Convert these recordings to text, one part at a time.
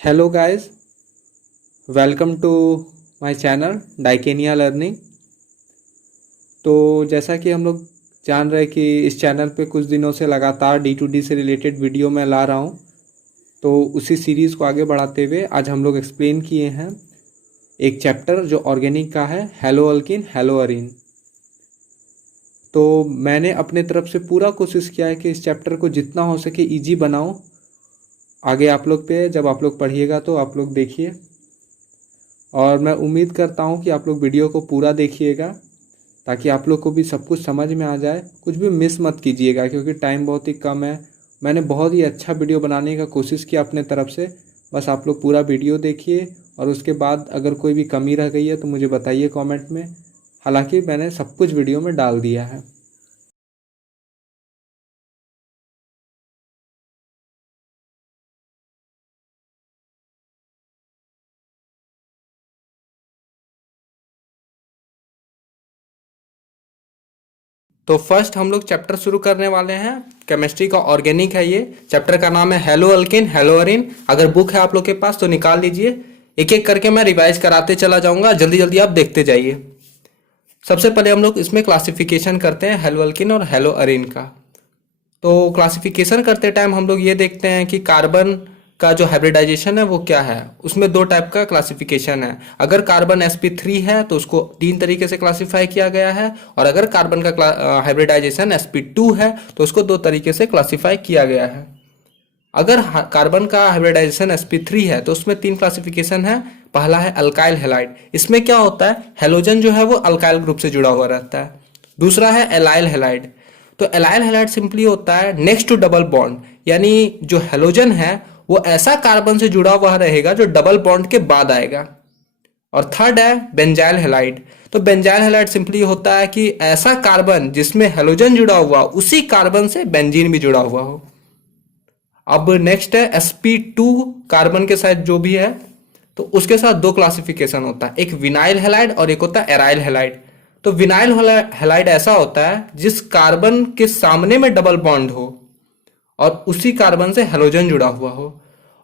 Hello guys, welcome to my channel डाइकेनिया learning. तो जैसा कि हम लोग जान रहे हैं कि इस चैनल पे कुछ दिनों से लगातार D2D से रिलेटेड वीडियो मैं ला रहा हूँ। तो उसी सीरीज़ को आगे बढ़ाते हुए आज हम लोग एक्सप्लेन किए हैं एक चैप्टर जो ऑर्गेनिक का है, हेलो अल्किन हेलो अरीन। तो मैंने अपने तरफ से पूरा कोशिश किया है कि इस चैप्टर को जितना हो सके ईजी बनाऊँ। आगे आप लोग पे जब आप लोग पढ़िएगा तो आप लोग देखिए, और मैं उम्मीद करता हूँ कि आप लोग वीडियो को पूरा देखिएगा ताकि आप लोग को भी सब कुछ समझ में आ जाए। कुछ भी मिस मत कीजिएगा क्योंकि टाइम बहुत ही कम है। मैंने बहुत ही अच्छा वीडियो बनाने का कोशिश किया अपने तरफ से। बस आप लोग पूरा वीडियो देखिए और उसके बाद अगर कोई भी कमी रह गई है तो मुझे बताइए कमेंट में। हालांकि मैंने सब कुछ वीडियो में डाल दिया है। तो फर्स्ट हम लोग चैप्टर शुरू करने वाले हैं। केमिस्ट्री का ऑर्गेनिक है ये। चैप्टर का नाम है हेलो अल्किन हेलो अरीन। अगर बुक है आप लोग के पास तो निकाल लीजिए। एक एक करके मैं रिवाइज कराते चला जाऊंगा, जल्दी जल्दी आप देखते जाइए। सबसे पहले हम लोग इसमें क्लासिफिकेशन करते हैं हेलो अल्किन और हेलो अरीन का। तो क्लासिफिकेशन करते टाइम हम लोग ये देखते हैं कि कार्बन का जो हाइब्रिडाइजेशन है वो क्या है। उसमें दो टाइप का क्लासिफिकेशन है। अगर कार्बन sp3 है तो उसको तीन तरीके से क्लासिफाई किया गया है, और अगर कार्बन का हाइब्रिडाइजेशन sp2 है तो उसको दो तरीके से क्लासिफाई किया गया है। अगर कार्बन का हाइब्रिडाइजेशन sp3 है तो उसमें तीन क्लासिफिकेशन है। पहला है अल्काइल हैलाइड। इसमें क्या होता है, हेलोजन जो है वो अल्काइल ग्रुप से जुड़ा हुआ रहता है। दूसरा है एलाइल हैलाइड। तो एलाइल हैलाइड सिंपली होता है नेक्स्ट टू डबल बॉन्ड, यानी जो हेलोजन है वो ऐसा कार्बन से जुड़ा हुआ रहेगा जो डबल बॉन्ड के बाद आएगा। और थर्ड है बेंजाइल हैलाइड। तो बेंजाइल हैलाइड सिंपली होता है कि ऐसा कार्बन जिसमें हेलोजन जुड़ा हुआ उसी कार्बन से बेंजीन भी जुड़ा हुआ हो। अब नेक्स्ट है sp2 कार्बन के साथ जो भी है तो उसके साथ दो क्लासिफिकेशन होता है, एक विनाइल हैलाइड और एक होता है एराइल हैलाइड। तो विनाइल हैलाइड ऐसा होता है जिस कार्बन के सामने में डबल बॉन्ड हो और उसी कार्बन से हेलोजन जुड़ा हुआ हो।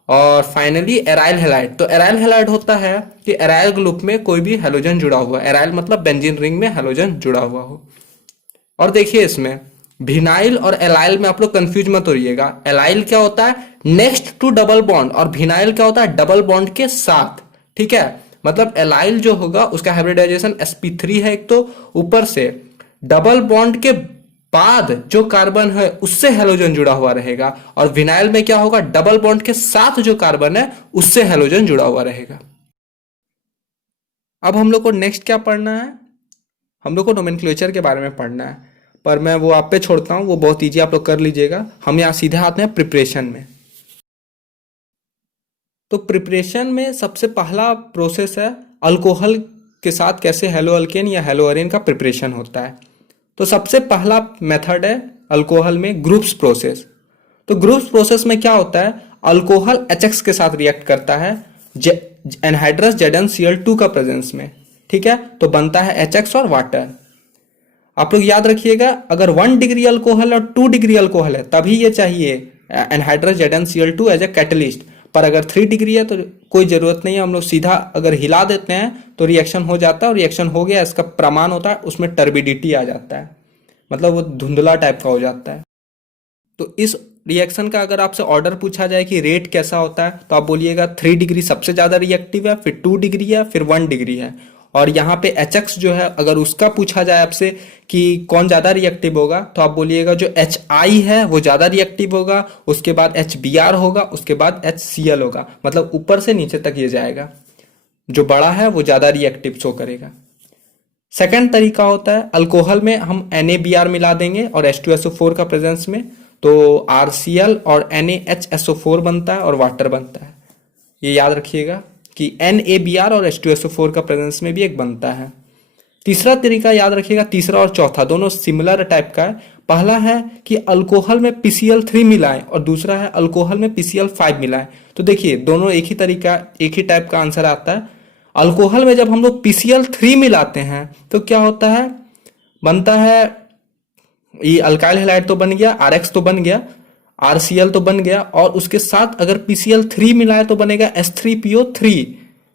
और फाइनली एराइल हैलाइड। तो एराइल हैलाइड होता है कि एराइल ग्रुप में कोई भी हेलोजन जुड़ा हुआ है। एराइल मतलब बेंजीन रिंग में हेलोजन जुड़ा हुआ हो। और देखिए इसमें विनाइल और एलाइल में आप लोग कंफ्यूज मत होइएगा। एलाइल क्या होता है, नेक्स्ट टू डबल बॉन्ड, और विनाइल क्या होता है, डबल बॉन्ड के साथ। ठीक है, मतलब एलाइल जो होगा उसका हाइब्रिडाइजेशन sp3 है एक, तो ऊपर से डबल बॉन्ड के बाद जो कार्बन है उससे हेलोजन जुड़ा हुआ रहेगा। और विनाइल में क्या होगा, डबल बॉन्ड के साथ जो कार्बन है उससे हेलोजन जुड़ा हुआ रहेगा। अब हम लोग को नेक्स्ट क्या पढ़ना है, हम लोग को नोमेनक्लेचर के बारे में पढ़ना है। पर मैं वो आप पे छोड़ता हूँ, वो बहुत ईजी आप लोग कर लीजिएगा। हम यहाँ सीधे आते हैं प्रिपरेशन में। तो प्रिपरेशन में सबसे पहला प्रोसेस है अल्कोहल के साथ कैसे हेलो अल्केन या हेलो अरेन का प्रिपरेशन होता है। तो सबसे पहला मेथड है अल्कोहल में ग्रुप्स प्रोसेस। तो ग्रुप्स प्रोसेस में क्या होता है, अल्कोहल HX के साथ रिएक्ट करता है एनहाइड्रस ZnCl2 का प्रेजेंस में। ठीक है, तो बनता है HX और वाटर। आप लोग याद रखिएगा, अगर 1 डिग्री अल्कोहल और 2 डिग्री अल्कोहल है तभी ये चाहिए anhydrous ZnCl2 as a catalyst. पर अगर 3 डिग्री है तो कोई जरूरत नहीं है, हम लोग सीधा अगर हिला देते हैं तो रिएक्शन हो जाता है। और रिएक्शन हो गया, इसका प्रमाण होता है उसमें टर्बिडिटी आ जाता है, मतलब वो धुंधला टाइप का हो जाता है। तो इस रिएक्शन का अगर आपसे ऑर्डर पूछा जाए कि रेट कैसा होता है तो आप बोलिएगा 3 डिग्री सबसे ज़्यादा रिएक्टिव है, फिर 2 डिग्री है, फिर 1 डिग्री है। और यहाँ पे HX जो है अगर उसका पूछा जाए आपसे कि कौन ज़्यादा रिएक्टिव होगा तो आप बोलिएगा जो HI है वो ज़्यादा रिएक्टिव होगा, उसके बाद HBr होगा, उसके बाद HCl होगा। मतलब ऊपर से नीचे तक ये जाएगा, जो बड़ा है वो ज़्यादा रिएक्टिव शो करेगा। सेकेंड तरीका होता है अल्कोहल में हम NaBr मिला देंगे और H2SO4 का प्रेजेंस में, तो RCl और NaHSO4 बनता है और वाटर बनता है। ये याद रखिएगा कि NaBr और H2SO4 का प्रेजेंस में भी एक बनता है। तीसरा तरीका याद रखिएगा, तीसरा और चौथा दोनों सिमिलर टाइप का है। पहला है कि अल्कोहल में PCl3 मिलाएं और दूसरा है अल्कोहल में PCl5 मिलाएं। तो देखिए दोनों एक ही तरीका, एक ही टाइप का आंसर आता है। अल्कोहल में जब हम लोग PCl3 मिलाते हैं तो क्या होता है, बनता है ये अल्काइल हैलाइड तो बन गया, RX तो बन गया। RCl तो बन गया, और उसके साथ अगर PCl3 मिलाए तो बनेगा S3PO3।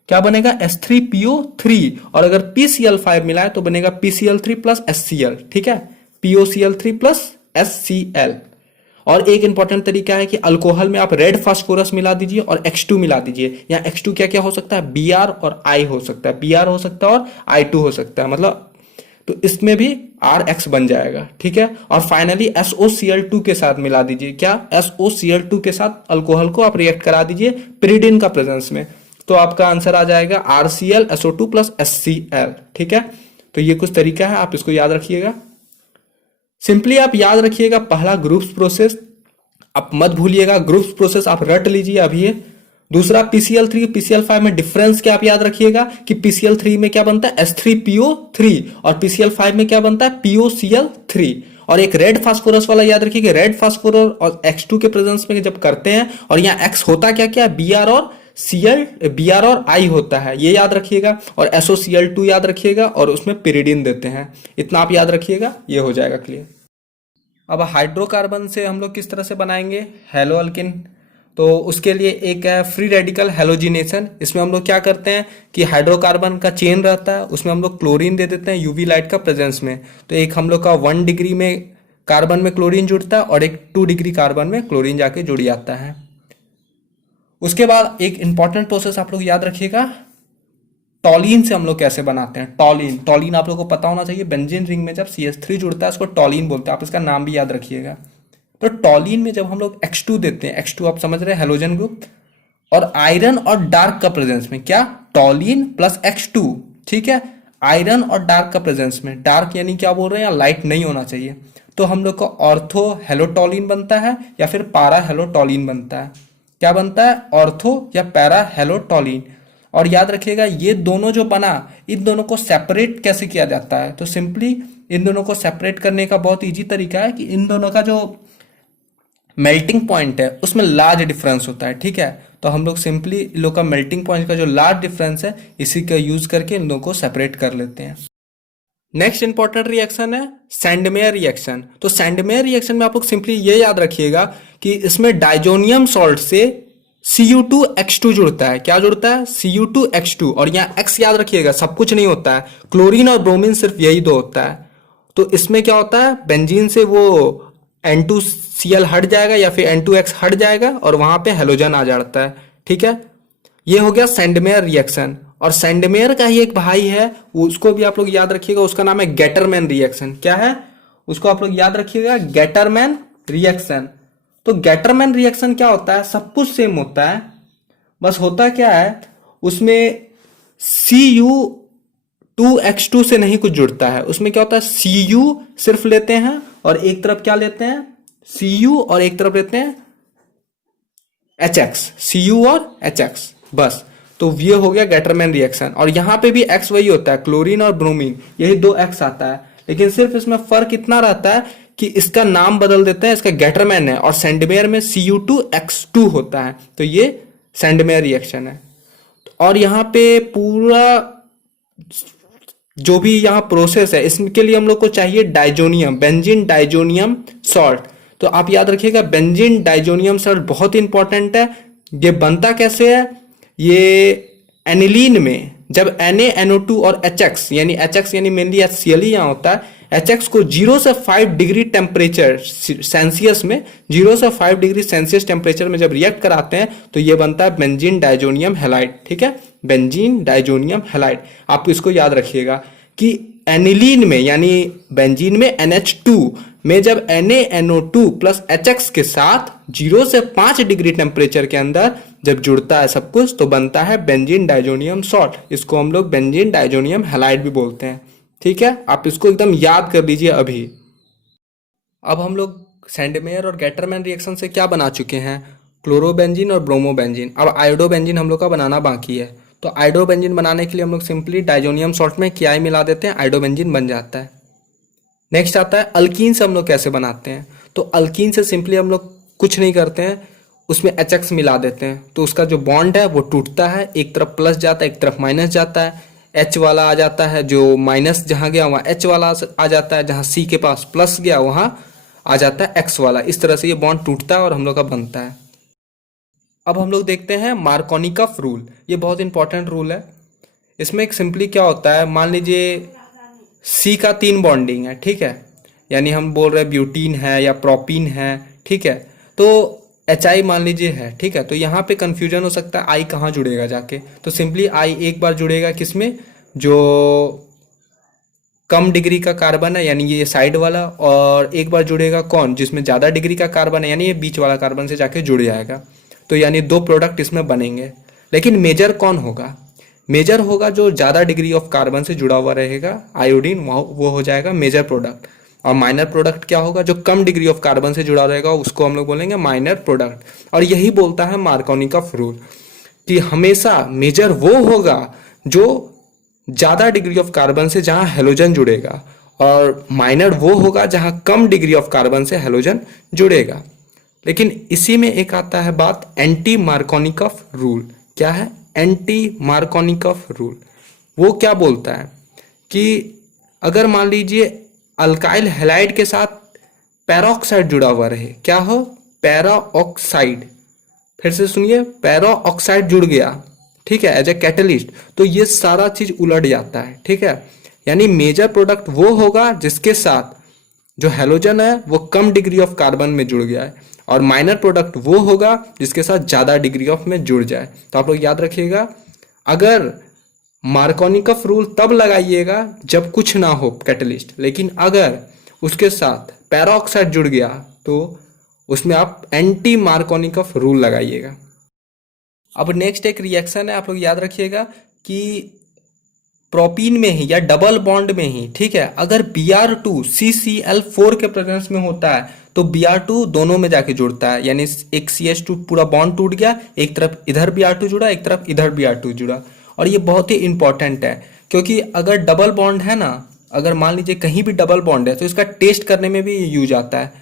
क्या बनेगा? S3PO3। और अगर PCl5 मिलाए तो बनेगा PCl3 प्लस HCl। ठीक है, POCl3 प्लस HCl। और एक इंपॉर्टेंट तरीका है कि अल्कोहल में आप रेड फास्फोरस मिला दीजिए और X2 मिला दीजिए। यहाँ X2 क्या क्या हो सकता है? Br और I हो सकता है, Br हो सकता है और I2 हो सकता है, मतलब तो इसमें भी RX बन जाएगा। ठीक है, और फाइनली SOCl2 के साथ मिला दीजिए। क्या? SOCl2 के साथ अल्कोहल को आप रिएक्ट करा दीजिए पिरिडिन का प्रेजेंस में, तो आपका आंसर आ जाएगा RClSO2 प्लस HCl। ठीक है, तो ये कुछ तरीका है, आप इसको याद रखिएगा। सिंपली आप याद रखिएगा पहला ग्रुप्स प्रोसेस, आप मत भूलिएगा, ग्रुप्स प्रोसेस आप रट लीजिए अभी ये। दूसरा PCl3 PCl5 में डिफरेंस क्या आप याद रखिएगा कि PCl3 में क्या बनता है? S3PO3, और PCl5 में क्या बनता है? POCl3। और एक रेड फास्फोरस वाला याद रखिएगा, रेड फास्फोरस और X2 के प्रेजेंस में जब करते हैं, और यहाँ X होता क्या क्या? Br और I होता है, ये याद रखिएगा। और SOCl2 याद रखिएगा, और उसमें पिरिडिन देते हैं। इतना आप याद रखिएगा, ये हो जाएगा क्लियर। अब हाइड्रोकार्बन से हम लोग किस तरह से बनाएंगे हेलो अल्किन, तो उसके लिए एक है फ्री रेडिकल हेलोजिनेशन। इसमें हम लोग क्या करते हैं कि हाइड्रोकार्बन का चेन रहता है, उसमें हम लोग क्लोरीन दे देते हैं यूवी लाइट का प्रेजेंस में। तो एक हम लोग का 1 डिग्री में कार्बन में क्लोरीन जुड़ता है, और एक 2 डिग्री कार्बन में क्लोरीन जाके जुड़ जाता है। उसके बाद एक इंपॉर्टेंट प्रोसेस आप लोग याद रखिएगा, टॉलिन से हम लोग कैसे बनाते हैं। टॉलिन आप लोग को पता होना चाहिए, बेंजीन रिंग में जब CH3 जुड़ता है उसको टॉलिन बोलते हैं, आप इसका नाम भी याद रखिएगा। तो टॉलिन में जब हम लोग X2 देते हैं, X2 आप समझ रहे हैं हेलोजन ग्रुप, और आयरन और डार्क का प्रेजेंस में, क्या? टॉलिन प्लस X2। ठीक है, आयरन और डार्क का प्रेजेंस में, डार्क यानी क्या बोल रहे हैं? लाइट नहीं होना चाहिए, तो हम लोग का ऑर्थो हेलोटॉलिन बनता है या फिर पारा हेलोटॉलिन बनता है। क्या बनता है? ऑर्थो या पैरा हेलोटॉलिन। और याद रखिएगा ये दोनों जो बना, इन दोनों को सेपरेट कैसे किया जाता है, तो सिंपली इन दोनों को सेपरेट करने का बहुत इजी तरीका है कि इन दोनों का जो मेल्टिंग पॉइंट है उसमें लार्ज डिफरेंस होता है। ठीक है, तो हम लोग सिंपली इन लोग का मेल्टिंग पॉइंट का जो लार्ज डिफरेंस है, इसी का यूज करके इन दोनों को सेपरेट कर लेते हैं। नेक्स्ट इंपॉर्टेंट रिएक्शन है सैंडमेयर रिएक्शन। तो सैंडमेयर रिएक्शन में आप लोग सिंपली ये याद रखिएगा कि इसमें डाइजोनियम सॉल्ट से Cu2X2 जुड़ता है। क्या जुड़ता है? Cu2X2। और यहाँ X याद रखिएगा, सब कुछ नहीं होता है, क्लोरीन और ब्रोमीन सिर्फ यही दो होता है। तो इसमें क्या होता है? बेंजीन से वो N2Cl हट जाएगा या फिर N2X हट जाएगा, और वहां पे हेलोजन आ जाता है। ठीक है, ये हो गया सैंडमेयर रिएक्शन। और सैंडमेयर का ही एक भाई है, उसको भी आप लोग याद रखिएगा, उसका नाम है गेटरमैन रिएक्शन। क्या है? उसको आप लोग याद रखिएगा, गेटरमैन रिएक्शन। तो गेटरमैन रिएक्शन क्या होता है? सब कुछ सेम होता है, बस होता क्या है उसमें Cu2X2 से नहीं कुछ जुड़ता है। उसमें क्या होता है? Cu सिर्फ लेते हैं, और एक तरफ क्या लेते हैं? Cu, और एक तरफ लेते हैं HX, Cu और HX, बस। तो ये हो गया गेटरमैन रिएक्शन। और यहां पे भी X वही होता है, क्लोरीन और ब्रोमीन, यही दो X आता है, लेकिन सिर्फ इसमें फर्क इतना रहता है कि इसका नाम बदल देते हैं, इसका गेटरमैन है, और सैंडमेयर में Cu2X2 होता है। तो ये सैंडमेयर रिएक्शन है। और यहाँ पे पूरा जो भी यहाँ प्रोसेस है, इसके लिए हम लोग को चाहिए डाइजोनियम, बेंजीन डाइजोनियम सॉल्ट। तो आप याद रखिएगा बेंजीन डाइजोनियम सॉल्ट बहुत इंपॉर्टेंट है। ये बनता कैसे है? ये एनिलीन में जब NaNO2 और HX यानी मेनली HCl ही यहाँ होता है, HX को 0 से 5 डिग्री टेम्परेचर सेल्सियस में, 0 से 5 डिग्री सेल्सियस टेम्परेचर में जब रिएक्ट कराते हैं तो ये बनता है बेंजीन डाइजोनियम हैलाइड। ठीक है, बेंजीन डाइजोनियम हैलाइड। आप इसको याद रखिएगा कि एनिलीन में यानी बेंजीन में NH2 में जब NaNO2 प्लस HX के साथ 0 से 5 डिग्री टेम्परेचर के अंदर जब जुड़ता है सब कुछ, तो बनता है बेंजीन डाइजोनियम सॉल्ट। इसको हम लोग बेंजीन डाइजोनियम हैलाइड भी बोलते हैं। ठीक है, आप इसको एकदम याद कर लीजिए अभी। अब हम लोग सैंडमेयर और गेटरमैन रिएक्शन से क्या बना चुके हैं? क्लोरोबेंजीन और ब्रोमोबेंजीन। अब आयोडोबेंजीन हम लोग का बनाना बाकी है। तो आयोडोबेंजीन बनाने के लिए हम लोग सिंपली डाइजोनियम सॉल्ट में क्या मिला देते हैं, आयोडोबेंजीन बन जाता है। नेक्स्ट आता है अल्कीन से हम लोग कैसे बनाते हैं। तो अल्कीन से सिंपली हम लोग कुछ नहीं करते हैं, उसमें HX मिला देते हैं, तो उसका जो बॉन्ड है वो टूटता है, एक तरफ प्लस जाता है, एक तरफ माइनस जाता है, H वाला आ जाता है, जो माइनस जहाँ गया वहाँ H वाला आ जाता है, जहाँ C के पास प्लस गया वहाँ आ जाता है एक्स वाला। इस तरह से ये बॉन्ड टूटता है और हम लोग का बनता है। अब हम लोग देखते हैं मार्कोनिकॉफ रूल। ये बहुत इंपॉर्टेंट रूल है। इसमें एक सिंपली क्या होता है, मान लीजिए सी का 3 बॉन्डिंग है, ठीक है, यानी हम बोल रहे हैं ब्यूटीन है या प्रोपीन है, ठीक है, तो एच आई मान लीजिए है, ठीक है, तो यहाँ पे कंफ्यूजन हो सकता है आई कहाँ जुड़ेगा जाके। तो सिंपली आई एक बार जुड़ेगा किसमें, जो कम डिग्री का कार्बन है यानी ये साइड वाला, और एक बार जुड़ेगा कौन, जिसमें ज़्यादा डिग्री का कार्बन है यानी ये बीच वाला कार्बन से जाके जुड़ जाएगा। तो यानी 2 प्रोडक्ट इसमें बनेंगे। लेकिन मेजर कौन होगा, मेजर होगा जो ज़्यादा डिग्री ऑफ कार्बन से जुड़ा हुआ रहेगा, आयोडीन, वो हो जाएगा मेजर प्रोडक्ट। और माइनर प्रोडक्ट क्या होगा, जो कम डिग्री ऑफ कार्बन से जुड़ा रहेगा उसको हम लोग बोलेंगे माइनर प्रोडक्ट। और यही बोलता है मार्कोनिकॉफ रूल कि हमेशा मेजर वो होगा जो ज़्यादा डिग्री ऑफ कार्बन से जहाँ हेलोजन जुड़ेगा, और माइनर वो होगा जहाँ कम डिग्री ऑफ कार्बन से हेलोजन जुड़ेगा। लेकिन इसी में एक आता है बात एंटी मार्कोनिकॉफ रूल। क्या है एंटी मार्कोनिकॉफ रूल? वो क्या बोलता है कि अगर मान लीजिए अल्काइल हैलाइड के साथ पैरोक्साइड जुड़ा हुआ रहे, क्या हो, पैराऑक्साइड, फिर से सुनिए, पैराऑक्साइड जुड़ गया, ठीक है, एज ए कैटलिस्ट, तो ये सारा चीज उलट जाता है, ठीक है। यानी मेजर प्रोडक्ट वो होगा जिसके साथ जो हेलोजन है वो कम डिग्री ऑफ कार्बन में जुड़ गया है, और माइनर प्रोडक्ट वो होगा जिसके साथ ज़्यादा डिग्री ऑफ में जुड़ जाए। तो आप लोग याद रखिएगा, अगर मार्कोनिकॉफ रूल तब लगाइएगा जब कुछ ना हो कैटलिस्ट, लेकिन अगर उसके साथ पैराऑक्साइड जुड़ गया तो उसमें आप एंटी मार्कोनिकॉफ रूल लगाइएगा। अब नेक्स्ट एक रिएक्शन है, आप लोग याद रखिएगा कि प्रोपीन में ही या डबल बॉन्ड में ही, ठीक है, अगर Br2 CCl4 के प्रेजेंस में होता है तो Br2 दोनों में जाके जुड़ता है, यानी एक CH2 पूरा बॉन्ड टूट गया, एक तरफ इधर Br2 जुड़ा, एक तरफ इधर Br2 जुड़ा। और ये बहुत ही इंपॉर्टेंट है, क्योंकि अगर डबल बॉन्ड है ना, अगर मान लीजिए कहीं भी डबल बॉन्ड है तो इसका टेस्ट करने में भी यूज आता है।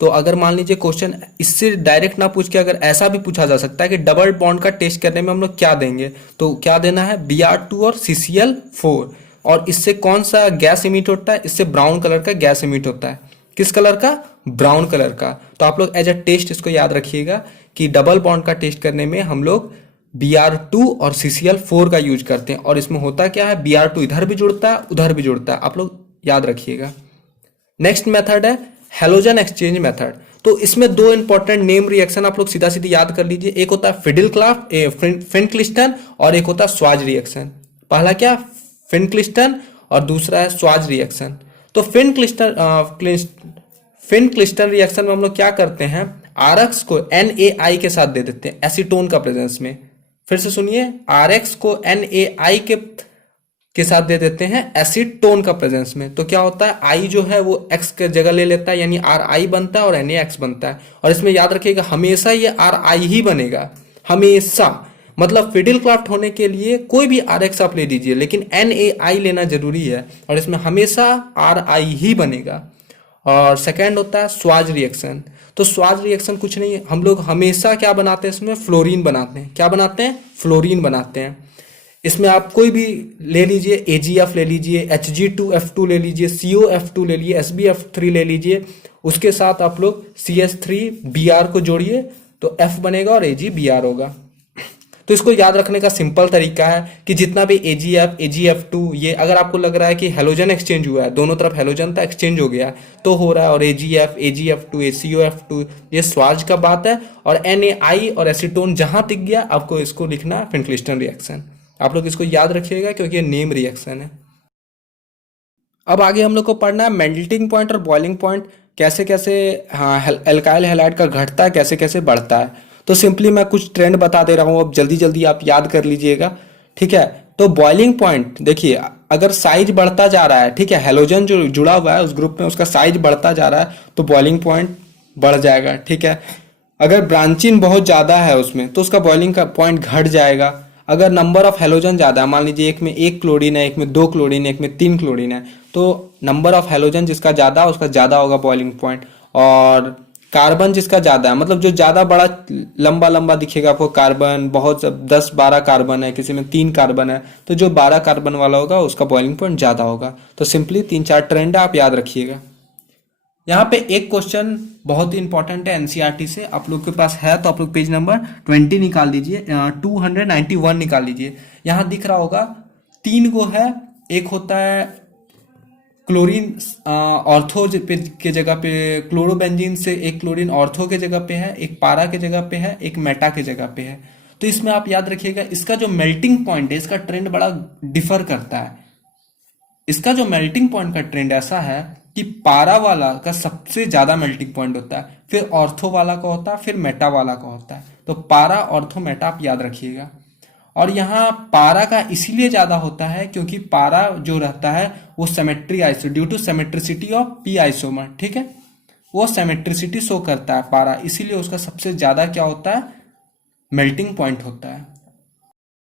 तो अगर मान लीजिए क्वेश्चन इससे डायरेक्ट ना पूछ के अगर ऐसा भी पूछा जा सकता है कि डबल बॉन्ड का टेस्ट करने में हम लोग क्या देंगे, तो क्या देना है, Br2 और CCl4, और इससे कौन सा गैस इमिट होता है, इससे ब्राउन कलर का गैस इमिट होता है। किस कलर का, ब्राउन कलर का। तो आप लोग एज अ टेस्ट इसको याद रखिएगा कि डबल बॉन्ड का टेस्ट करने में हम लोग Br2 और CCl4 का यूज करते हैं, और इसमें होता क्या है, Br2 इधर भी जुड़ता है उधर भी जुड़ता है, आप लोग याद रखिएगा। नेक्स्ट मेथड है हेलोजन एक्सचेंज मेथड। तो इसमें 2 इंपॉर्टेंट नेम रिएक्शन आप लोग सीधा सीधी याद कर लीजिए, एक होता है फिनक्लिस्टन और एक होता है स्वाज रिएक्शन। पहला क्या, फिनक्लिस्टन, और दूसरा है स्वाज रिएक्शन। तो फिनक्लिस्टन रिएक्शन में हम लोग क्या करते हैं, आरएक्स को NaI के साथ दे देते हैं एसीटोन का प्रेजेंस में। फिर से सुनिए, आरएक्स को NaI के साथ दे देते हैं एसीटोन का प्रेजेंस में। तो क्या होता है, आई जो है वो एक्स के जगह ले लेता है, यानी RI बनता है और NaX बनता है। और इसमें याद रखिएगा हमेशा ये RI ही बनेगा, हमेशा। मतलब फिडिल क्राफ्ट होने के लिए कोई भी RX आप ले लीजिए, लेकिन NaI लेना जरूरी है, और इसमें हमेशा RI ही बनेगा। और सेकेंड होता है स्वाज रिएक्शन। तो स्वाज रिएक्शन कुछ नहीं, हम लोग हमेशा क्या बनाते हैं, इसमें फ्लोरीन बनाते हैं। क्या बनाते हैं, फ्लोरीन बनाते हैं। इसमें आप कोई भी ले लीजिए, AgF ले लीजिए, Hg2F2 ले लीजिए, COF2 ले लीजिए, SbF3 ले लीजिए, उसके साथ आप लोग CH3Br को जोड़िए तो F बनेगा और AgBr होगा। तो इसको याद रखने का सिंपल तरीका है कि जितना भी AgF, AgF2, ये अगर आपको लग रहा है कि हेलोजन एक्सचेंज हुआ है, दोनों तरफ हेलोजन था एक्सचेंज हो गया तो हो रहा है, और AgF, AgF2, COF2, ये स्वाज का बात है। और NaI और एसीटोन जहां टिक गया आपको इसको लिखना है फिनक्लिस्टन रिएक्शन। आप लोग इसको याद रखिएगा क्योंकि ये नेम रिएक्शन है। अब आगे हम लोग को पढ़ना है मेल्टिंग पॉइंट और बॉइलिंग पॉइंट, कैसे कैसे एल्काइल हैलाइड का घटता है, कैसे कैसे बढ़ता है। तो सिंपली मैं कुछ ट्रेंड बता दे रहा हूँ, अब जल्दी जल्दी आप याद कर लीजिएगा, ठीक है। तो बॉइलिंग पॉइंट देखिए, अगर साइज बढ़ता जा रहा है, ठीक है, हेलोजन जो जुड़ा हुआ है उस ग्रुप में उसका साइज बढ़ता जा रहा है तो बॉइलिंग पॉइंट बढ़ जाएगा, ठीक है। अगर ब्रांचिंग बहुत ज़्यादा है उसमें तो उसका बॉइलिंग का पॉइंट घट जाएगा। अगर नंबर ऑफ हेलोजन ज़्यादा है, मान लीजिए एक में 1 क्लोरीन है, एक में 2 क्लोरीन है, एक में 3 क्लोरीन है, तो नंबर ऑफ हेलोजन जिसका ज़्यादा उसका ज़्यादा होगा बॉइलिंग पॉइंट। और कार्बन जिसका ज़्यादा है, मतलब जो ज़्यादा बड़ा लंबा लंबा दिखेगा आपको कार्बन, बहुत 10-12 कार्बन है, किसी में 3 कार्बन है, तो जो 12 कार्बन वाला होगा उसका बॉइलिंग पॉइंट ज़्यादा होगा। तो सिंपली 3-4 ट्रेंड आप याद रखिएगा। यहाँ पे एक क्वेश्चन बहुत ही इंपॉर्टेंट है एनसीईआरटी से, आप लोग के पास है तो आप लोग पेज नंबर 20 निकाल लीजिए, 291 निकाल लीजिए। यहाँ दिख रहा होगा 3 गो है, एक होता है क्लोरीन ऑर्थो के जगह पे, क्लोरोबेंजीन से एक क्लोरीन ऑर्थो के जगह पे है, एक पारा के जगह पे है, एक मेटा के जगह पे है। तो इसमें आप याद रखिएगा इसका जो मेल्टिंग पॉइंट है इसका ट्रेंड बड़ा डिफर करता है। इसका जो मेल्टिंग पॉइंट का ट्रेंड ऐसा है कि पारा वाला का सबसे ज्यादा मेल्टिंग पॉइंट होता है, फिर ऑर्थो वाला का होता है, फिर मेटा वाला का होता है। तो पारा ऑर्थो मेटा आप याद रखिएगा। और यहाँ पारा का इसीलिए ज्यादा होता है क्योंकि पारा जो रहता है वो symmetry iso due to symmetricity of p isomer, ठीक है, वो सिमेट्रिसिटी शो करता है पारा, इसीलिए उसका सबसे ज्यादा क्या होता है, मेल्टिंग पॉइंट होता है।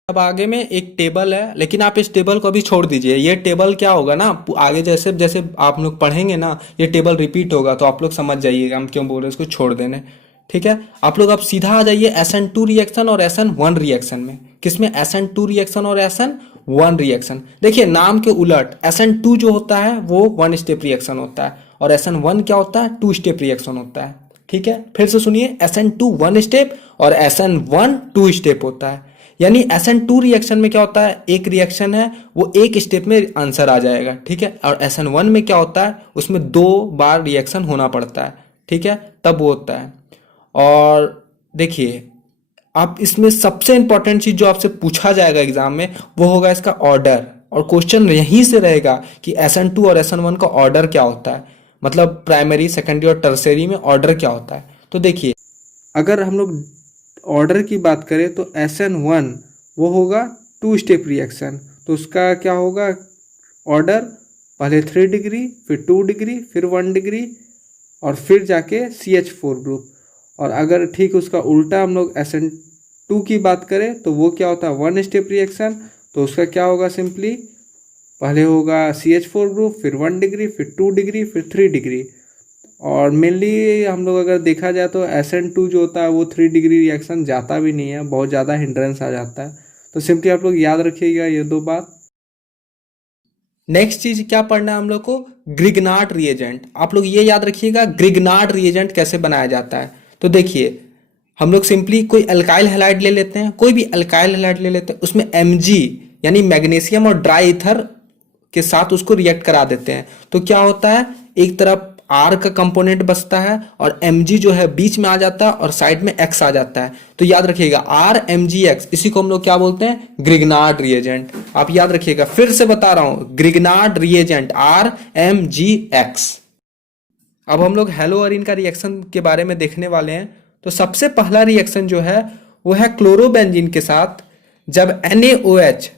अब आगे में एक टेबल है, लेकिन आप इस टेबल को अभी छोड़ दीजिए। ये टेबल क्या होगा ना, आगे जैसे जैसे आप लोग पढ़ेंगे ना ये टेबल रिपीट होगा, तो आप लोग समझ जाइएगा हम क्यों बोल रहे हैं इसको छोड़ देने। ठीक है, आप लोग अब सीधा आ जाइए SN2 रिएक्शन और SN1 रिएक्शन में। किसमें? SN2 रिएक्शन और SN1 रिएक्शन। देखिए नाम के उलट, SN2 जो होता है वो 1 स्टेप रिएक्शन होता है और SN1 क्या होता है, 2 स्टेप रिएक्शन होता है। ठीक है, फिर से सुनिए, SN2 1 स्टेप और SN1 2 स्टेप होता है। यानी SN2 रिएक्शन में क्या होता है, एक रिएक्शन है वो एक स्टेप में आंसर आ जाएगा। ठीक है, और SN1 में क्या होता है, उसमें 2 बार रिएक्शन होना पड़ता है। ठीक है, तब वो होता है। और देखिए आप इसमें सबसे इंपॉर्टेंट चीज जो आपसे पूछा जाएगा एग्जाम में वो होगा इसका ऑर्डर, और क्वेश्चन यहीं से रहेगा कि SN2 और SN1 का ऑर्डर क्या होता है, मतलब प्राइमरी, सेकेंडरी और टर्सरी में ऑर्डर क्या होता है। तो देखिए अगर हम लोग ऑर्डर की बात करें तो SN1 वो होगा 2 स्टेप रिएक्शन, तो उसका क्या होगा ऑर्डर, पहले 3 डिग्री, फिर 2 डिग्री, फिर 1 डिग्री और फिर जाके CH4 ग्रुप। और अगर ठीक उसका उल्टा हम लोग SN2 की बात करें तो वो क्या होता है 1 स्टेप रिएक्शन, तो उसका क्या होगा, सिंपली पहले होगा CH4 ग्रुप, फिर 1 डिग्री, फिर 2 डिग्री, फिर 3 डिग्री। और मेनली हम लोग अगर देखा जाए तो SN2 जो होता है वो 3 डिग्री रिएक्शन जाता भी नहीं है, बहुत ज़्यादा हिंड्रेंस आ जाता है। तो सिंपली आप लोग याद रखिएगा ये 2 बात। नेक्स्ट चीज क्या पढ़ना है हम लोग को, ग्रिग्नार्ड रिएजेंट। आप लोग ये याद रखिएगा ग्रिग्नार्ड रिएजेंट कैसे बनाया जाता है। तो देखिए हम लोग सिंपली कोई अल्काइल हैलाइड ले लेते हैं, कोई भी अल्काइल हैलाइड ले लेते हैं, उसमें Mg यानी मैग्नीशियम और ड्राई ईथर के साथ उसको रिएक्ट करा देते हैं। तो क्या होता है, एक तरफ R का कंपोनेंट बचता है और Mg जो है बीच में आ जाता है और साइड में X आ जाता है। तो याद रखिएगा RMgX, इसी को हम लोग क्या बोलते हैं, ग्रिग्नार्ड रिएजेंट। आप याद रखिएगा, फिर से बता रहा हूं, ग्रिग्नार्ड रिएजेंट RMgX। अब हम लोग हेलोअरीन का रिएक्शन के बारे में देखने वाले हैं। तो सबसे पहला रिएक्शन जो है वो है क्लोरोबेंजीन के साथ। जब NaOH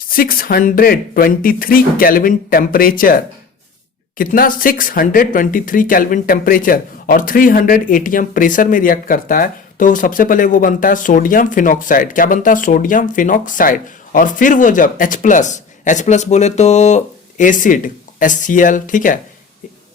623 केल्विन टेम्परेचर, कितना 623 केल्विन टेम्परेचर और 300 ATM प्रेशर में रिएक्ट करता है, तो सबसे पहले वो बनता है सोडियम फिनॉक्साइड। क्या बनता है, सोडियम फिनॉक्साइड। और फिर वो जब H+ बोले तो एसिड HCl, ठीक है,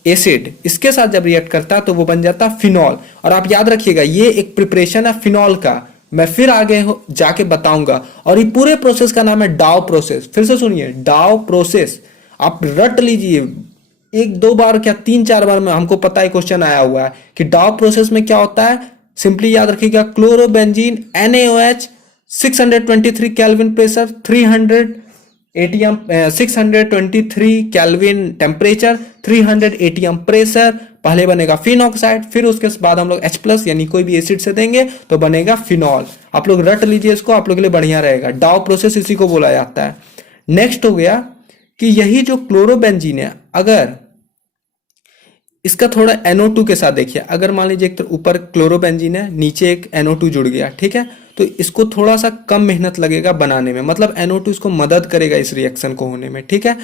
एसिड, इसके साथ जब रिएक्ट करता है तो वो बन जाता है फिनॉल। और आप याद रखिएगा ये एक प्रिपरेशन है फिनॉल का, मैं फिर आगे जाके बताऊंगा। और ये पूरे प्रोसेस का नाम है डाउ प्रोसेस। फिर से सुनिए, डाउ प्रोसेस आप रट लीजिए, 1-2 बार क्या 3-4 बार में हमको पता है क्वेश्चन आया हुआ है कि डाउ प्रोसेस में क्या होता है। सिंपली याद रखिएगा chlorobenzene NaOH 623 kelvin pressure, 300 ATM 623 kelvin temperature, 300 ATM pressure, पहले बनेगा फिनॉक्साइड, फिर उसके बाद हम लोग H+ यानी कोई भी एसिड से देंगे तो बनेगा फिनॉल। आप लोग रट लीजिए इसको, आप लोग के लिए बढ़िया रहेगा। डाउ प्रोसेस इसी को बोला जाता है। नेक्स्ट हो गया कि यही जो क्लोरोबेंजीन है, अगर इसका थोड़ा NO2 के साथ देखिए, अगर मान लीजिए एक तो ऊपर क्लोरोबेंजीन है, नीचे एक NO2 जुड़ गया, ठीक है, तो इसको थोड़ा सा कम मेहनत लगेगा बनाने में, मतलब NO2 इसको मदद करेगा इस रिएक्शन को होने में, ठीक है।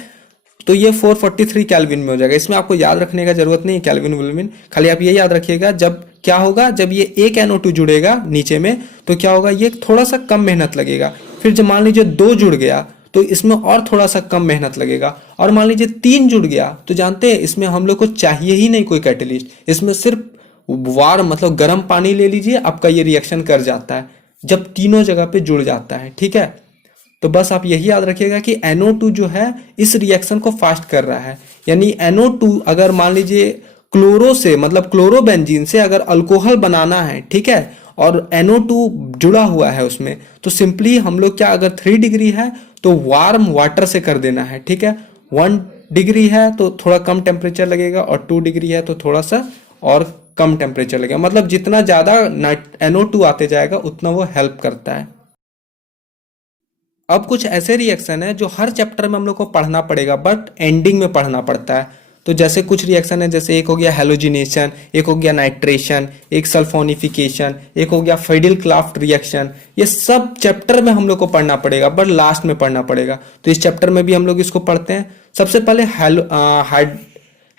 तो ये 443 केल्विन में हो जाएगा। इसमें आपको याद रखने का जरूरत नहीं है केल्विन विल्विन, खाली आप ये याद रखिएगा जब क्या होगा, जब ये एक NO2 जुड़ेगा नीचे में तो क्या होगा, ये थोड़ा सा कम मेहनत लगेगा। फिर जब मान लीजिए 2 जुड़ गया तो इसमें और थोड़ा सा कम मेहनत लगेगा। और मान लीजिए 3 जुड़ गया तो जानते हैं इसमें हम लोग को चाहिए ही नहीं कोई कैटेलिस्ट, इसमें सिर्फ वार्म मतलब गर्म पानी ले लीजिए, आपका ये रिएक्शन कर जाता है जब तीनों जगह पे जुड़ जाता है, ठीक है। तो बस आप यही याद रखिएगा कि NO2 जो है इस रिएक्शन को फास्ट कर रहा है। यानी NO2 अगर मान लीजिए क्लोरो से मतलब क्लोरोबेंजीन से अगर अल्कोहल बनाना है, ठीक है, और NO2 जुड़ा हुआ है उसमें, तो सिंपली हम लोग क्या, अगर 3 डिग्री है तो वार्म वाटर से कर देना है, ठीक है। 1 डिग्री है तो थोड़ा कम टेम्परेचर लगेगा, और 2 डिग्री है तो थोड़ा सा और कम टेम्परेचर लगेगा। मतलब जितना ज़्यादा NO2 आते जाएगा उतना वो हेल्प करता है। अब कुछ ऐसे रिएक्शन है जो हर चैप्टर में हम लोग को पढ़ना पड़ेगा, बट एंडिंग में पढ़ना पड़ता है। तो जैसे कुछ रिएक्शन है, जैसे एक हो गया हेलोजिनेशन, एक हो गया नाइट्रेशन, एक सल्फोनिफिकेशन, एक हो गया फेडिल क्राफ्ट रिएक्शन। ये सब चैप्टर में हम लोग को पढ़ना पड़ेगा, बट लास्ट में पढ़ना पड़ेगा। तो इस चैप्टर में भी हम लोग इसको पढ़ते हैं। सबसे पहले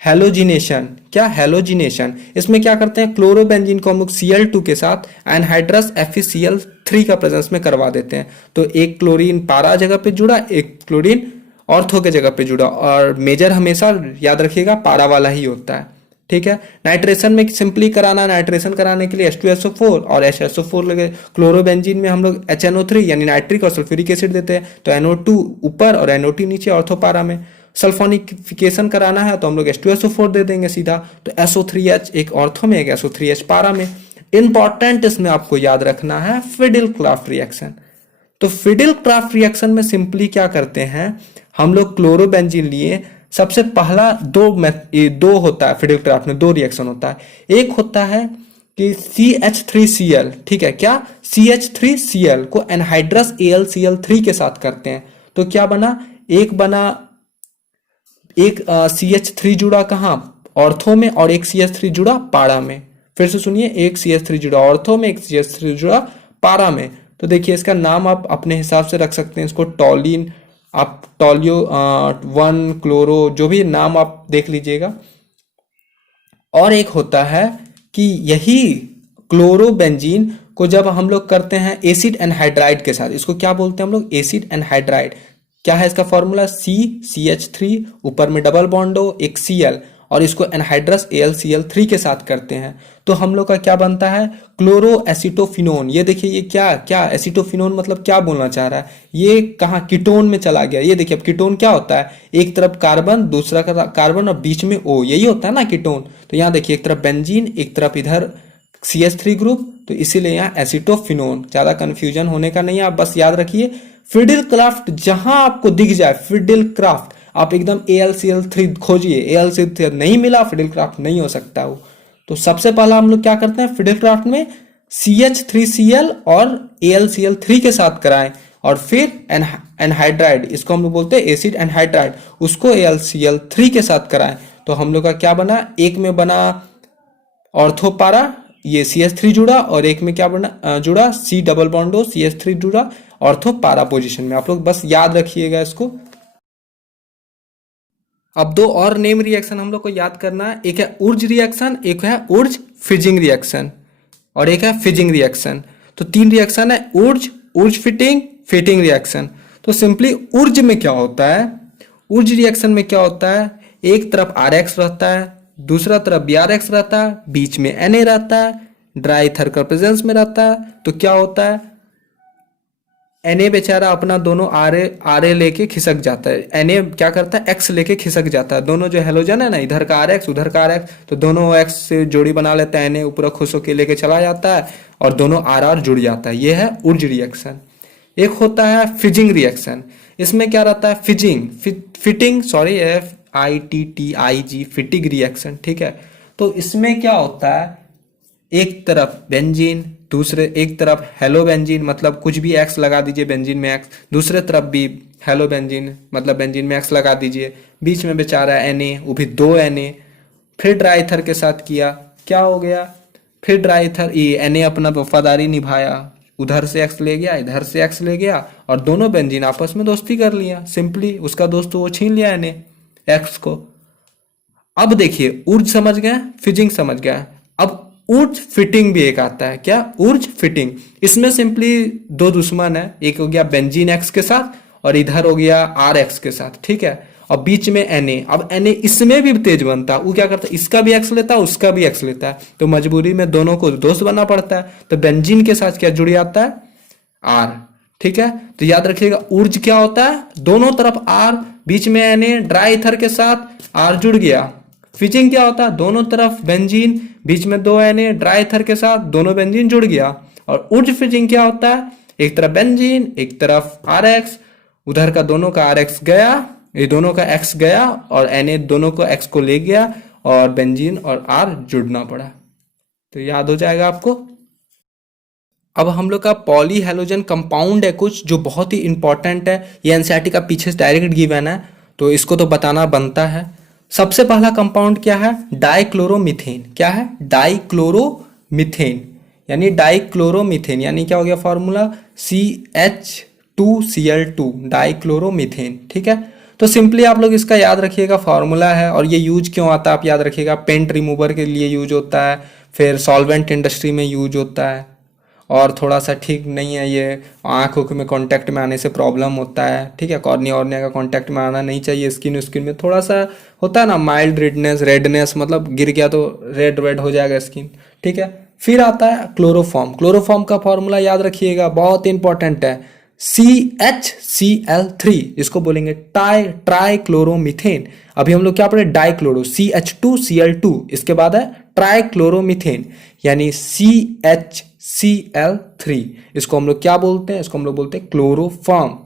हेलोजिनेशन। क्या हेलोजिनेशन? इसमें क्या करते हैं, क्लोरोबेंजीन को हम लोग Cl2 के साथ एनहाइड्रस FeCl3 का प्रेजेंस में करवा देते हैं। तो एक क्लोरीन पारा जगह पे जुड़ा, एक क्लोरीन ऑर्थो के जगह पे जुड़ा, और मेजर हमेशा याद रखिएगा पारा वाला ही होता है, ठीक है। नाइट्रेशन में सिंपली कराना, नाइट्रेशन कराने के लिए H2SO4 और HSO4 लगे। क्लोरोबेंजीन में हम लोग HNO3 यानी नाइट्रिक और सल्फ्यूरिक एसिड देते हैं, तो NO2 ऊपर और NO2 नीचे ऑर्थो पारा में। सल्फोनिफिकेशन कराना है तो हम लोग H2SO4 दे देंगे सीधा, तो SO3H एक ऑर्थो में, एक SO3H पारा में। इंपॉर्टेंट इसमें आपको याद रखना है फिडिल क्राफ्ट रिएक्शन। तो फिडिल क्राफ्ट रिएक्शन में सिंपली क्या करते हैं, हम लोग क्लोरोबेंजीन लिए, सबसे पहला दो होता है फिडिल क्राफ्ट में, 2 रिएक्शन होता है। एक होता है कि CH3Cl, ठीक है, क्या CH3Cl को एनहाइड्रस AlCl3 के साथ करते हैं, तो क्या बना, एक CH3 जुड़ा कहाँ, ऑर्थो में, और एक CH3 जुड़ा पारा में। फिर से सुनिए, एक CH3 जुड़ा ऑर्थो में, एक CH3 जुड़ा पारा में। तो देखिए इसका नाम आप अपने हिसाब से रख सकते हैं, इसको टॉलिन, आप टॉलियो 1 क्लोरो, जो भी नाम आप देख लीजिएगा। और एक होता है कि यही क्लोरोबेंजीन को जब हम लोग करते हैं एसिड एनहाइड्राइड के साथ, इसको क्या बोलते हैं हम लोग, एसिड एनहाइड्राइड। क्या है इसका फॉर्मूला, CH3, ऊपर में डबल बॉन्ड हो, एक Cl, और इसको एनहाइड्रस AlCl3 के साथ करते हैं, तो हम लोग का क्या बनता है, क्लोरो एसिटोफिनोन। ये देखिए, ये क्या एसिटोफिनोन मतलब क्या बोलना चाह रहा है, ये कहाँ कीटोन में चला गया। ये देखिए अब कीटोन क्या होता है, एक तरफ कार्बन, दूसरा कार्बन, और बीच में O, यही होता है ना कीटोन। तो यहाँ देखिए एक तरफ बेंजीन, एक तरफ इधर CH3 ग्रुप, तो इसीलिए यहाँ एसिटोफिनोन। ज्यादा कंफ्यूजन होने का नहीं है, आप बस याद रखिए फिडिल क्राफ्ट जहां आपको दिख जाए, फिडिल क्राफ्ट आप एकदम AlCl3 खोजिए, AlCl3 नहीं मिला, फिडिल क्राफ्ट नहीं हो सकता वो। तो सबसे पहला हम लोग क्या करते हैं, फिडिल क्राफ्ट में CH3Cl और AlCl3 के साथ कराएं, और फिर एनहाइड्राइड, इसको हम लोग बोलते हैं एसिड एनहाइड्राइड, उसको AlCl3 के साथ कराएं। तो हम लोग का क्या बना, एक में बना ऑर्थोपारा, ये CH3 जुड़ा, और एक में क्या बना जुड़ा, C डबल बॉन्डो CH3 जुड़ा ऑर्थो पारा पोजीशन में। आप लोग बस याद रखिएगा इसको। अब 2 और नेम रिएक्शन हम लोग को याद करना है, एक है उर्ज रिएक्शन, एक है उर्ज फिजिंग रिएक्शन, और एक है फिजिंग रिएक्शन। तो 3 रिएक्शन है, उर्ज फिटिंग, फिटिंग रिएक्शन। तो सिंपली उर्ज में क्या होता है, उर्ज रिएक्शन में क्या होता है, एक तरफ RX रहता है, दूसरा तरफ BRX रहता है, बीच में Na रहता है, ड्राई ईथर का प्रेजेंस में रहता है। तो क्या होता है, Na बेचारा अपना दोनों आर लेके खिसक जाता है, Na क्या करता है, X लेके खिसक जाता है। दोनों जो हेलोजन है ना, इधर का RX उधर का RX, तो दोनों X से जोड़ी बना लेता है, Na ऊपर खुश होके लेके चला जाता है, और दोनों RR जुड़ जाता है। ये है उर्ज रिएक्शन। एक होता है फिजिंग रिएक्शन, इसमें क्या रहता है, फिटिंग FITTIG, फिटिंग रिएक्शन, ठीक है। तो इसमें क्या होता है, एक तरफ बेंजीन, दूसरे एक तरफ हेलो बेंजीन, मतलब कुछ भी X लगा दीजिए बेंजीन में X, दूसरे तरफ भी हेलो बेंजीन, मतलब बेंजीन में X लगा दीजिए, बीच में बेचारा Na, वो भी 2 Na। फिर ड्राई ईथर के साथ किया, क्या हो गया, फिर ड्राई ईथर Na अपना वफादारी निभाया, उधर से X ले गया, इधर से X ले गया, और दोनों बेंजीन आपस में दोस्ती कर लिया। सिंपली उसका दोस्त वो छीन लिया Na X को। अब देखिए उर्ज समझ गए, फिजिंग समझ गए, अब उर्ज फिटिंग भी एक आता है। क्या, उर्ज फिटिंग। इसमें सिंपली 2 दुश्मन है, एक हो गया बेंजीन X के साथ, और इधर हो गया RX के साथ, ठीक है, और बीच में Na। अब Na इसमें भी तेज बनता है, वो क्या करता है, इसका भी X लेता है, उसका भी X लेता है, तो मजबूरी में दोनों को दोस्त बनना पड़ता है। तो बेंजीन के साथ क्या जुड़ जाता है, R, ठीक है। तो याद रखिएगा उर्ज क्या होता है, दोनों तरफ R, बीच में Na, ड्राई ईथर के साथ R जुड़ गया, स्विचिंग क्या होता है, दोनों तरफ बेंजीन, बीच में दो Na, ड्राई ईथर के साथ दोनों बेंजीन जुड़ गया। और उर्ज स्विचिंग क्या होता है, एक तरफ बेंजीन एक तरफ RX, उधर का दोनों का RX गया, ये दोनों का X गया और Na दोनों को X को ले गया और बेंजीन और R जुड़ना पड़ा। तो याद हो जाएगा आपको। अब हम लोग का पॉली हैलोजन कंपाउंड है कुछ जो बहुत ही इंपॉर्टेंट है, ये एनसीईआरटी का पीछे से डायरेक्ट गिवन है तो इसको तो बताना बनता है। सबसे पहला कंपाउंड क्या है, डाइक्लोरोमीथेन। क्या है, डाइक्लोरोमीथेन, यानी डाइक्लोरोमीथेन यानी क्या हो गया फॉर्मूला, CH2Cl2, डाइक्लोरोमीथेन। ठीक है, तो सिंपली आप लोग इसका याद रखिएगा, फार्मूला है। और ये यूज क्यों आता है आप याद रखिएगा, पेंट रिमूवर के लिए यूज होता है, फिर सॉल्वेंट इंडस्ट्री में यूज होता है, और थोड़ा सा ठीक नहीं है ये, आँख उख में कांटेक्ट में आने से प्रॉब्लम होता है। ठीक है, कॉर्निया ऑर्निया का कांटेक्ट में आना नहीं चाहिए, स्किन में थोड़ा सा होता है ना माइल्ड रेडनेस, मतलब गिर गया तो रेड हो जाएगा स्किन। ठीक है, फिर आता है क्लोरोफॉर्म। क्लोरोफॉर्म का फॉर्मूला याद रखिएगा, बहुत इंपॉर्टेंट है, CHCl3, इसको बोलेंगे ट्राई क्लोरोमीथेन। अभी हम लोग क्या पढ़े, डाइक्लोरो, CH2Cl2, इसके बाद है ट्राई क्लोरोमीथेन यानी CHCl3। इसको हम लोग क्या बोलते हैं, इसको हम लोग बोलते हैं क्लोरोफॉर्म।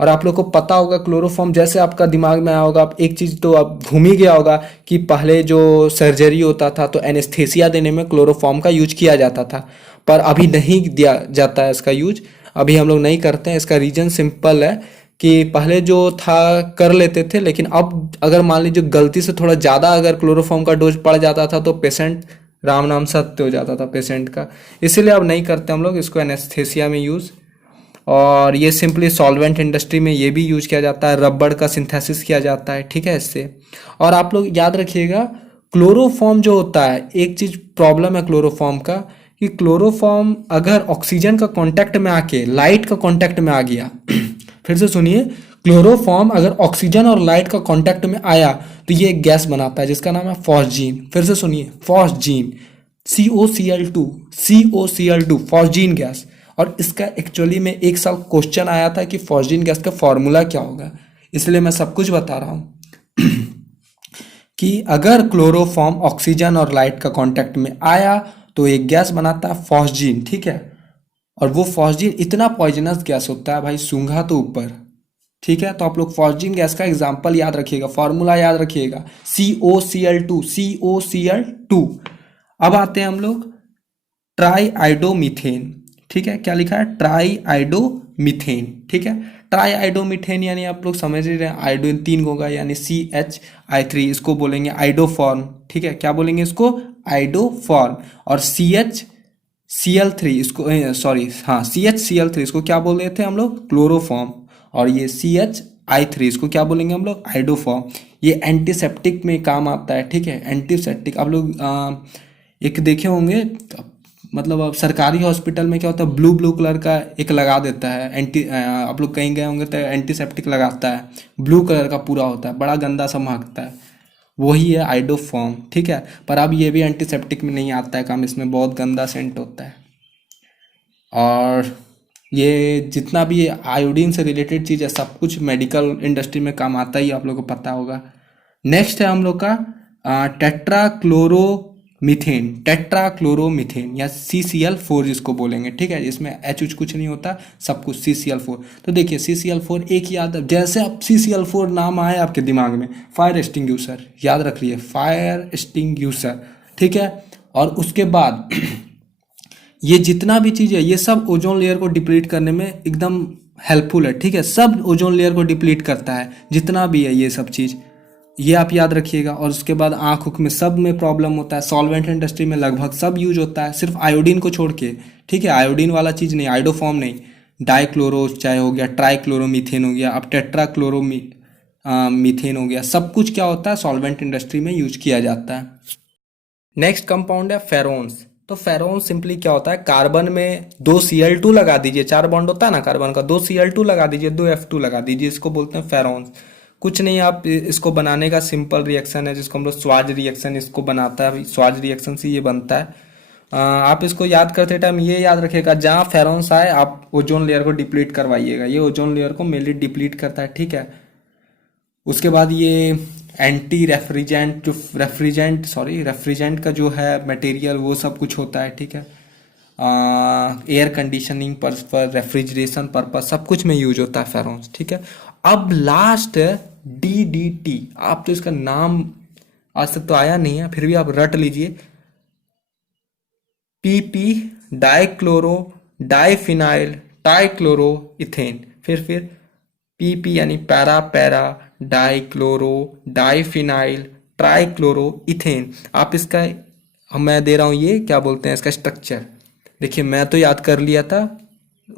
और आप लोग को पता होगा क्लोरोफॉर्म, जैसे आपका दिमाग में आया होगा, आप एक चीज तो आप घूम ही गया होगा कि पहले जो सर्जरी होता था तो एनेस्थेसिया देने में क्लोरोफॉर्म का यूज किया जाता था, पर अभी नहीं दिया जाता है इसका यूज, अभी हम लोग नहीं करते हैं। इसका रीजन सिंपल है कि पहले जो था कर लेते थे, लेकिन अब अगर मान लीजिए गलती से थोड़ा ज़्यादा अगर क्लोरोफॉर्म का डोज पड़ जाता था तो पेशेंट राम नाम सत्य हो जाता था पेशेंट का, इसीलिए अब नहीं करते हम लोग इसको एनेस्थेसिया में यूज़। और ये सिंपली सॉल्वेंट इंडस्ट्री में ये भी यूज किया जाता है, रबड़ का सिंथेसिस किया जाता है। ठीक है, इससे। और आप लोग याद रखिएगा क्लोरोफॉर्म जो होता है, एक चीज प्रॉब्लम है क्लोरोफॉर्म का कि क्लोरोफॉर्म अगर ऑक्सीजन का कांटेक्ट में आके लाइट का कांटेक्ट में आ गया फिर से सुनिए, क्लोरोफॉर्म अगर ऑक्सीजन और लाइट का कांटेक्ट में आया तो ये एक गैस बनाता है जिसका नाम है फॉस्जीन। फिर से सुनिए, फॉस्जीन, COCl2 फॉस्जीन गैस। और इसका एक्चुअली में एक साल क्वेश्चन आया था कि फॉस्जीन गैस का फॉर्मूला क्या होगा, इसलिए मैं सब कुछ बता रहा हूँ कि अगर क्लोरोफॉर्म ऑक्सीजन और लाइट का कांटेक्ट में आया तो एक गैस बनाता है फॉस्जीन। ठीक है, और वो फॉस्जीन इतना पॉइजनस गैस होता है भाई, सूंघा तो ऊपर। ठीक है, तो आप लोग फॉस्जीन गैस का एग्जाम्पल याद रखिएगा, फॉर्मूला याद रखिएगा, COCl2। अब आते हैं हम लोग ट्राई आइडोमीथेन। ठीक है, क्या लिखा है, ट्राई आइडोमीथेन। ठीक है, ट्राई आइडोमीथेन यानी आप लोग समझ ही रहे हैं, आइडो 3 होगा यानी CHI3, इसको बोलेंगे आइडोफॉर्म। ठीक है, क्या बोलेंगे इसको, आइडोफॉर्म। और CHCl3 इसको CHCl3 इसको क्या बोल रहे थे हम लोग, क्लोरोफॉर्म। और ये CHI3 इसको क्या बोलेंगे हम लोग, आइडोफॉर्म। ये एंटीसेप्टिक में काम आता है। ठीक है, एंटीसेप्टिक आप लोग एक देखे होंगे, मतलब अब सरकारी हॉस्पिटल में क्या होता है, ब्लू कलर का एक लगा देता है आप लोग कहीं गए होंगे तो एंटीसेप्टिक लगाता है, ब्लू कलर का पूरा होता है, बड़ा गंदा सा महकता है, वही है आइडोफॉर्म। ठीक है, पर अब ये भी एंटीसेप्टिक में नहीं आता है काम, इसमें बहुत गंदा सेंट होता है। और ये जितना भी आयोडीन से रिलेटेड चीज़ है सब कुछ मेडिकल इंडस्ट्री में काम आता ही, आप लोगों को पता होगा। नेक्स्ट है हम लोग का टेट्राक्लोरोमीथेन या CCl4 जिसको बोलेंगे। ठीक है, इसमें एच कुछ नहीं होता, सब कुछ CCl4। तो देखिए CCl4 एक याद, जैसे आप CCl4 नाम आए आपके दिमाग में, फायर एक्सटिंग्यूशर याद रख लिए, फायर एक्सटिंग्यूशर। ठीक है, और उसके बाद ये जितना भी चीज़ है ये सब ओजोन लेयर को डिप्लीट करने में एकदम हेल्पफुल है। ठीक है, सब ओजोन लेयर को डिप्लीट करता है, जितना भी है ये सब चीज़, ये आप याद रखिएगा। और उसके बाद आँख उख में सब में प्रॉब्लम होता है, सॉल्वेंट इंडस्ट्री में लगभग सब यूज होता है, सिर्फ आयोडीन को छोड़ के। ठीक है, आयोडीन वाला चीज़ नहीं, आइडोफॉर्म नहीं, डाइक्लोरो चाहे हो गया, ट्राइक्लोरोमीथेन हो गया, अब मीथेन हो गया, सब कुछ क्या होता है सॉल्वेंट इंडस्ट्री में यूज किया जाता है। नेक्स्ट कंपाउंड है फेरोन्स। तो फेरोन सिंपली क्या होता है, कार्बन में 2 Cl2 लगा दीजिए, 4 बॉन्ड होता है ना कार्बन का, 2 Cl2 लगा दीजिए, 2 F2 लगा दीजिए, इसको बोलते हैं फेरोन्स। कुछ नहीं, आप इसको बनाने का सिंपल रिएक्शन है जिसको हम लोग स्वाज रिएक्शन इसको बनाता है, स्वाज रिएक्शन से ये बनता है। आप इसको याद करते टाइम ये याद रखिएगा, जहाँ फेरोन्स आए आप ओजोन लेयर को डिप्लीट करवाइएगा, ये ओजोन लेयर को मेनली डिप्लीट करता है। ठीक है, उसके बाद ये एंटी रेफ्रिजरेंट, जो रेफ्रिजरेंट का जो है मटेरियल वो सब कुछ होता है, ठीक है। Air conditioning purpose, refrigeration purpose, सब कुछ में यूज होता है फेरोन्स, ठीक है। अब लास्ट है DDT। आप तो इसका नाम आज तक तो आया नहीं है, फिर भी आप रट लीजिए। PP dichloro diphenyl trichloro ethane. फिर PP यानी para para dichloro diphenyl trichloro ethane. आप इसका मैं दे रहा हूँ, ये क्या बोलते हैं इसका स्ट्रक्चर। देखिए मैं तो याद कर लिया था,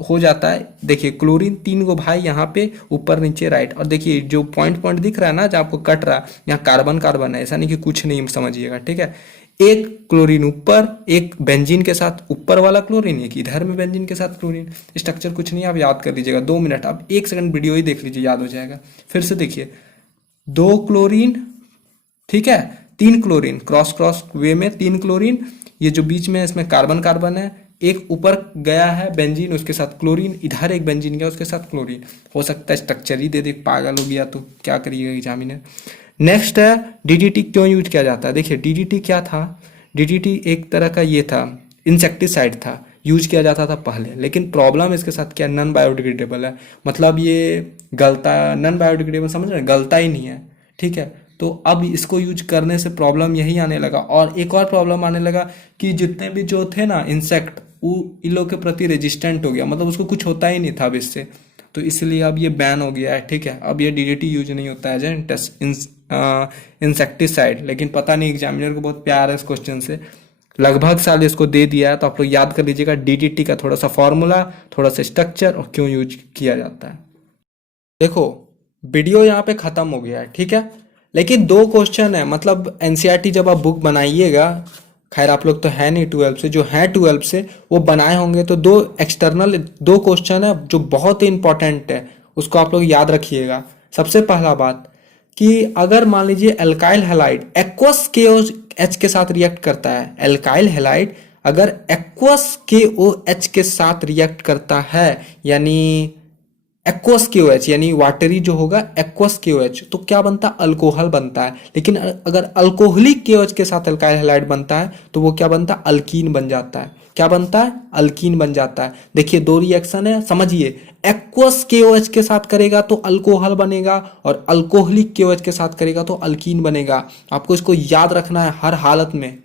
हो जाता है। देखिए क्लोरीन 3 गो भाई यहाँ पे ऊपर नीचे राइट, और देखिए जो पॉइंट पॉइंट दिख रहा है ना, जहाँ आपको कट रहा है, यहाँ कार्बन कार्बन है, ऐसा नहीं कि कुछ नहीं समझिएगा, ठीक है। एक क्लोरीन ऊपर, एक बेंजीन के साथ ऊपर वाला क्लोरीन, एक इधर में बेंजीन के साथ क्लोरीन। स्ट्रक्चर कुछ नहीं, आप याद कर लीजिएगा 2 मिनट, आप 1 सेकंड वीडियो ही देख लीजिए, याद हो जाएगा। फिर से देखिए 2 क्लोरीन, ठीक है, 3 क्लोरीन, क्रॉस क्रॉस वे में 3 क्लोरीन, ये जो बीच में इसमें कार्बन कार्बन है, एक ऊपर गया है बेंजीन उसके साथ क्लोरीन, इधर एक बेंजीन गया उसके साथ क्लोरीन। हो सकता है स्ट्रक्चर ही दे दे, पागल हो गया तो क्या करिएगा एग्जामिनर। नेक्स्ट है DDT क्यों यूज किया जाता है। देखिए DDT क्या था, DDT एक तरह का ये था, इंसेक्टिसाइड था, यूज किया जाता था पहले, लेकिन प्रॉब्लम इसके साथ क्या, नॉन बायोडिग्रेडेबल है, मतलब ये गलता, नॉन बायोडिग्रेडेबल समझ रहे हैं, गलता ही नहीं है, ठीक है। तो अब इसको यूज करने से प्रॉब्लम यही आने लगा, और एक और प्रॉब्लम आने लगा कि जितने भी जो थे ना इंसेक्ट, वो इन लोग के प्रति रेजिस्टेंट हो गया, मतलब उसको कुछ होता ही नहीं था अब इससे, तो इसलिए अब ये बैन हो गया है, ठीक है। अब ये DDT यूज नहीं होता है एज इंसेक्टिसाइड, लेकिन पता नहीं एग्जामिनर को बहुत प्यार है इस क्वेश्चन से, लगभग साल इसको दे दिया है, तो आप लोग याद कर लीजिएगा DDT का थोड़ा सा फॉर्मूला, थोड़ा सा स्ट्रक्चर और क्यों यूज किया जाता है। देखो वीडियो यहाँ पे खत्म हो गया है, ठीक है, लेकिन 2 क्वेश्चन है, मतलब NCERT जब आप बुक बनाइएगा, खैर आप लोग तो है नहीं 12 से, जो है 12 से वो बनाए होंगे, तो 2 एक्सटर्नल 2 क्वेश्चन है जो बहुत ही इंपॉर्टेंट है, उसको आप लोग याद रखिएगा। सबसे पहला बात कि अगर मान लीजिए एल्काइल हैलाइड एक्वस KOH के साथ रिएक्ट करता है, एल्काइल हैलाइड अगर एक्वस KOH के साथ रिएक्ट करता है, यानी एक्वस KOH यानी वाटरी जो होगा एक्वस KOH, तो क्या बनता है, अल्कोहल बनता है। लेकिन अगर अल्कोहलिक KOH के साथ एल्काइल हैलाइड बनता है तो वो क्या बनता है, अल्कीन बन जाता है। क्या बनता है, अल्कीन बन जाता है। देखिए 2 रिएक्शन है, समझिए, एक्वस KOH के साथ करेगा तो अल्कोहल बनेगा, और अल्कोहलिक KOH के साथ करेगा तो अल्कीन बनेगा। आपको इसको याद रखना है हर हालत में।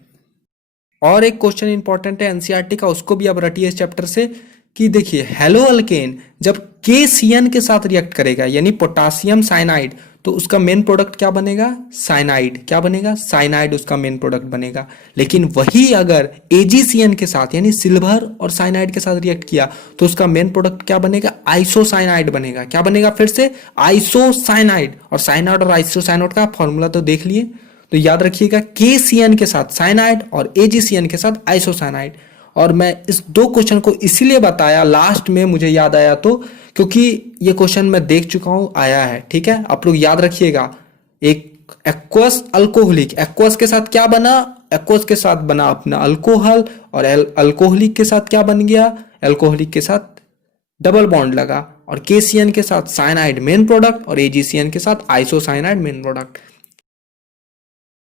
और एक क्वेश्चन इंपॉर्टेंट है NCERT का, उसको भी आप रटिए इस चैप्टर से, कि देखिए हेलो अल्केन जब KCN के साथ रिएक्ट करेगा, यानी पोटासियम साइनाइड, तो उसका मेन प्रोडक्ट क्या बनेगा, साइनाइड। क्या बनेगा, साइनाइड उसका मेन प्रोडक्ट बनेगा। लेकिन वही अगर AgCN के साथ यानी सिल्वर और साइनाइड के साथ रिएक्ट किया तो उसका मेन प्रोडक्ट क्या बनेगा, आइसोसाइनाइड बनेगा। क्या बनेगा, फिर से आइसोसाइनाइड। और साइनाइड और आइसोसाइनाइड का फॉर्मूला तो देख लिए, तो याद रखिएगा KCN के साथ साइनाइड और AgCN के साथ आइसोसाइनाइड। और मैं इस 2 क्वेश्चन को इसीलिए बताया लास्ट में, मुझे याद आया तो, क्योंकि ये क्वेश्चन मैं देख चुका हूं, आया है, ठीक है। आप लोग याद रखिएगा, एक एक्वस अल्कोहलिक, एक्वस के साथ क्या बना, एक्वस के साथ बना अपना अल्कोहल, और अल्कोहलिक के साथ क्या बन गया, अल्कोहलिक के साथ डबल बॉन्ड लगा, और KCN के साथ साइनाइड मेन प्रोडक्ट और AgCN के साथ आइसोसाइनाइड मेन प्रोडक्ट।